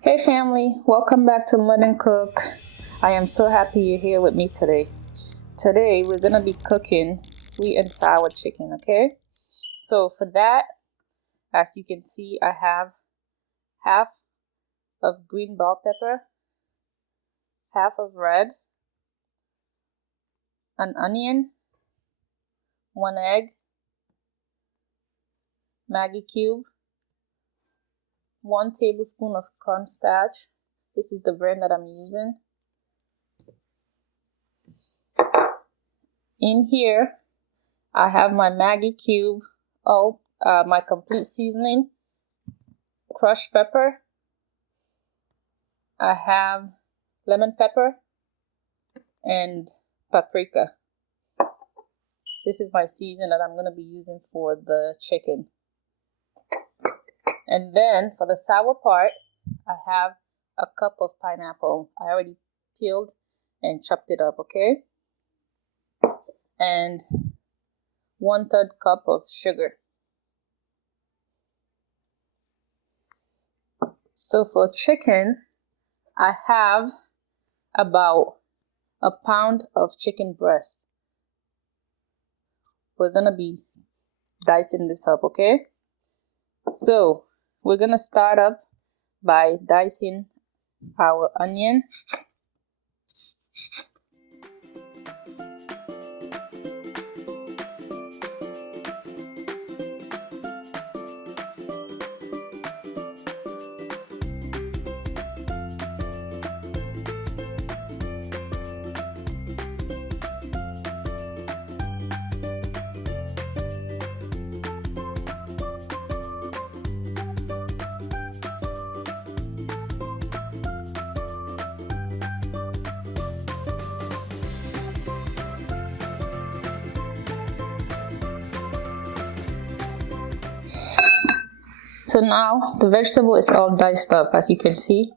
Hey family, welcome back to Mud and Cook. I am so happy you're here with me today. Today we're gonna be cooking sweet and sour chicken, okay? So for that, as you can see, I have half of green bell pepper, half of red, an onion, 1 egg, Maggie cube, 1 tablespoon of cornstarch. This is the brand that I'm using. In here, I have my Maggie cube, my complete seasoning, crushed pepper. I have lemon pepper and paprika. This is my season that I'm going to be using for the chicken. And then for the sour part, I have a cup of pineapple. I already peeled and chopped it up, okay? And 1/3 cup of sugar. So for chicken, I have about a pound of chicken breast. We're gonna be dicing this up, okay? So we're gonna start up by dicing our onion. So now the vegetable is all diced up, as you can see.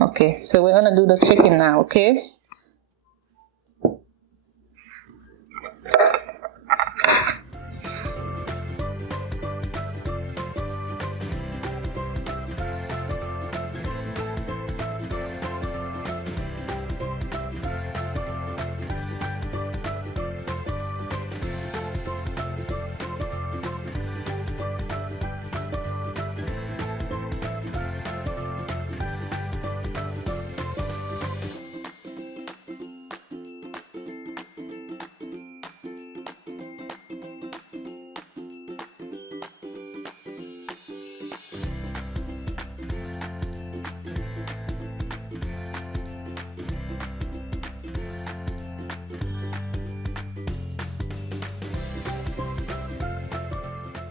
Okay, so we're gonna do the chicken now, okay?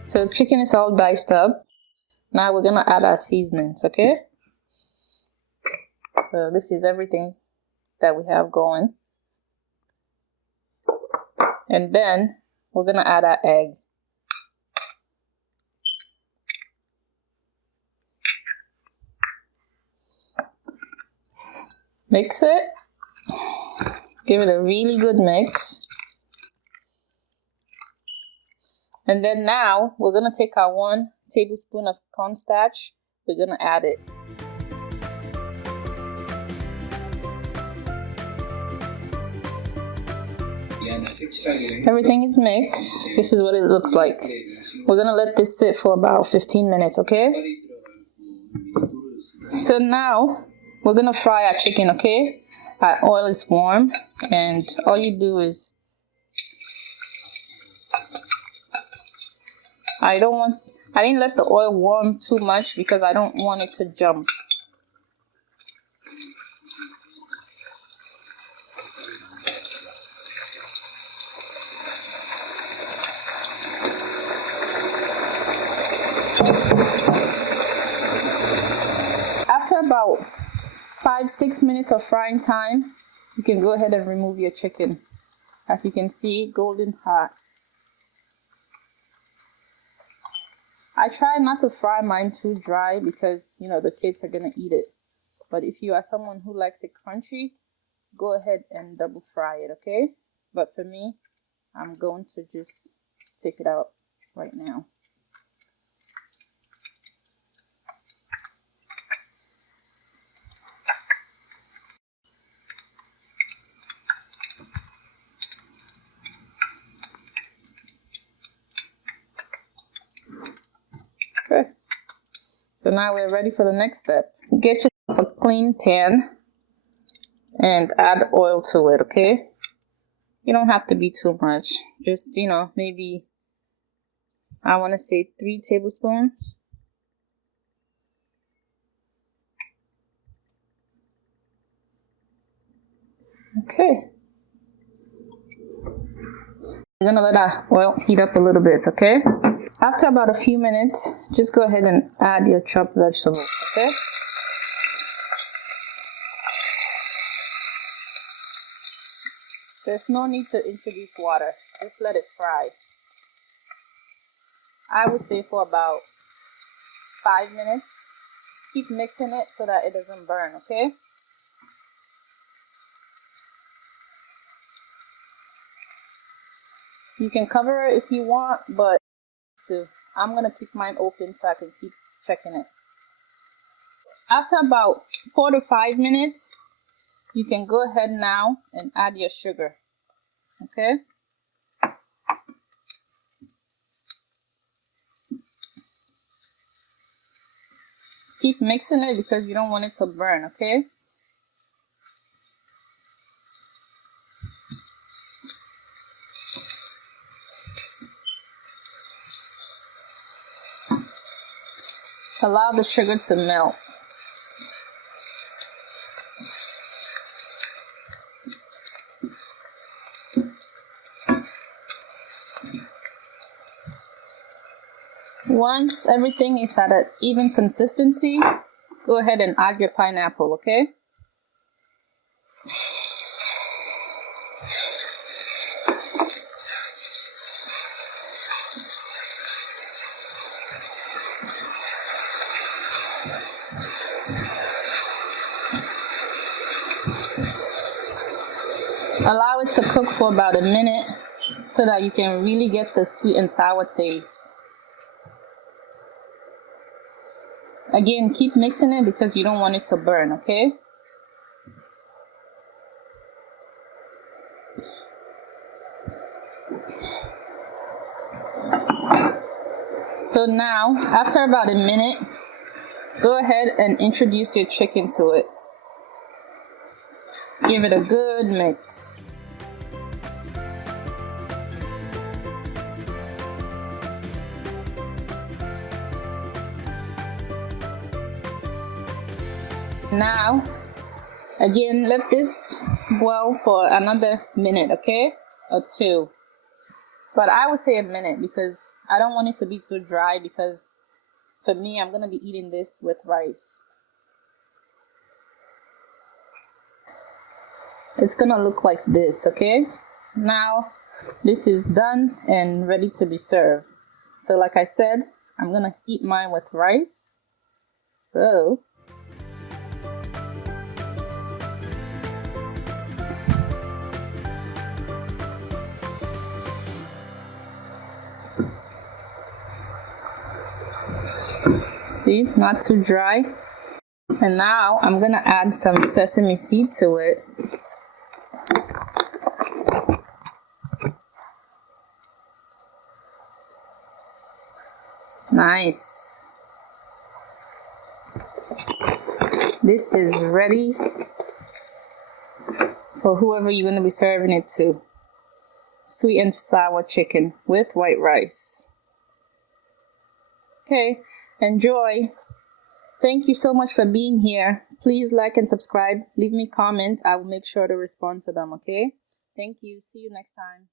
So the chicken is all diced up. Now we're gonna add our seasonings, okay? So this is everything that we have going. And then we're gonna add our egg. Mix it. Give it a really good mix. And then now we're gonna take our 1 tablespoon of cornstarch. We're gonna add it. Everything is mixed. This is what it looks like. We're gonna let this sit for about 15 minutes, okay? So now we're gonna fry our chicken, okay? Our oil is warm, and all you do is I didn't let the oil warm too much because I don't want it to jump. After about 5-6 minutes of frying time, you can go ahead and remove your chicken. As you can see, golden hot. I try not to fry mine too dry because, you know, the kids are gonna eat it. But if you are someone who likes it crunchy, go ahead and double fry it, okay? But for me, I'm going to just take it out right now. Okay. So now we're ready for the next step. Get yourself a clean pan and add oil to it, okay? You don't have to be too much. Just, you know, maybe, I want to say 3 tablespoons. Okay. We're gonna let our oil heat up a little bit, okay? After about a few minutes, just go ahead and add your chopped vegetables, okay? There's no need to introduce water. Just let it fry. I would say for about 5 minutes. Keep mixing it so that it doesn't burn, okay? You can cover it if you want, but I'm gonna keep mine open so I can keep checking it. After about 4 to 5 minutes, you can go ahead now and add your sugar, okay? Keep mixing it because you don't want it to burn, okay? Allow the sugar to melt. Once everything is at an even consistency, go ahead and add your pineapple, okay? Allow it to cook for about a minute so that you can really get the sweet and sour taste. Again, keep mixing it because you don't want it to burn, okay? So now, after about a minute, go ahead and introduce your chicken to it. Give it a good mix. Now, again, let this boil for another minute, okay? Or 2. But I would say a minute because I don't want it to be too dry because for me, I'm going to be eating this with rice. It's going to look like this, okay? Now, this is done and ready to be served. So like I said, I'm going to eat mine with rice. So, see, not too dry. And now I'm going to add some sesame seed to it. Nice. This is ready for whoever you're going to be serving it to. Sweet and sour chicken with white rice. Okay, enjoy. Thank you so much for being here. Please like and subscribe. Leave me comments. I will make sure to respond to them, okay? Thank you. See you next time.